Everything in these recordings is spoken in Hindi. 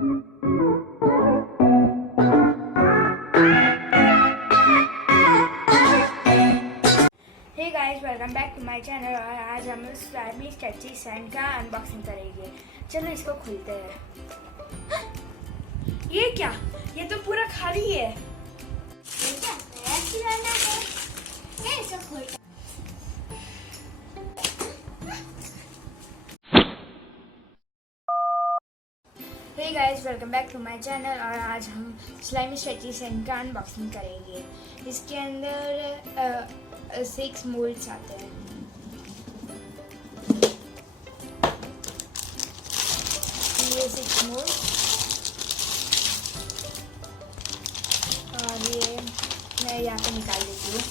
Hey guys, welcome back to my channel. और आज हम स्लाइमी स्ट्रेची सैंड का अनबॉक्सिंग करेंगे। चलो इसको खोलते हैं। ये क्या? ये तो पूरा खाली है। ये क्या नया खिलौना है? मैं इसको खोलता हूं। Hey guys, welcome back to my channel. और आज हम स्लाइमी स्ट्रेची सैंड का अनबॉक्सिंग करेंगे। इसके अंदर 6 मोल्ड्स आते हैं। ये 6 मोल्ड और ये मैं यहाँ पे निकाल देती हूँ।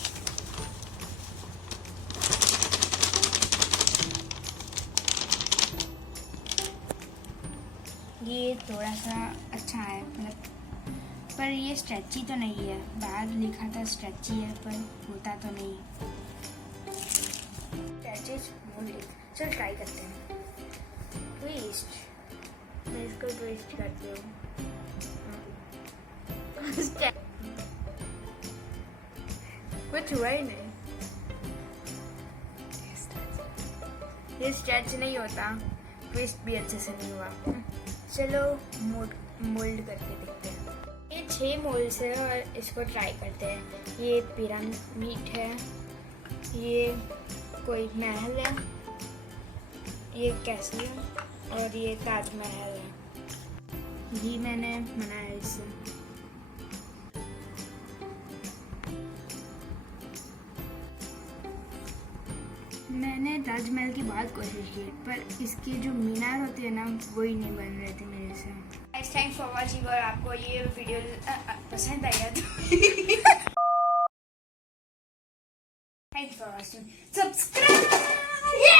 ये थोड़ा सा अच्छा है, मतलब पर ये स्ट्रेची तो नहीं है। बाहर लिखा था स्ट्रेची है, पर होता तो नहीं। स्ट्रेचेस मोल्ड, चल ट्राई करते हैं। ट्विस्ट, मैं इसको ट्विस्ट करती हूँ। कुछ हुआ ही नहीं। ये स्ट्रेच नहीं होता, ट्विस्ट भी अच्छे से नहीं हुआ। चलो मोल्ड करके देखते हैं। ये 6 मोल्ड्स है और इसको ट्राई करते हैं। ये पिरामिड है, ये कोई महल है, ये कैसल है और ये ताजमहल है। ये मैंने बनाया इससे। मैंने ताजमहल की बहुत कोशिश की, पर इसकी जो मीनार होती है ना, वही नहीं बन रहे थे मेरे से। Thanks for watching. और आपको ये वीडियो पसंद आया तो थैंक्स फॉर वॉचिंग। सब्सक्राइब।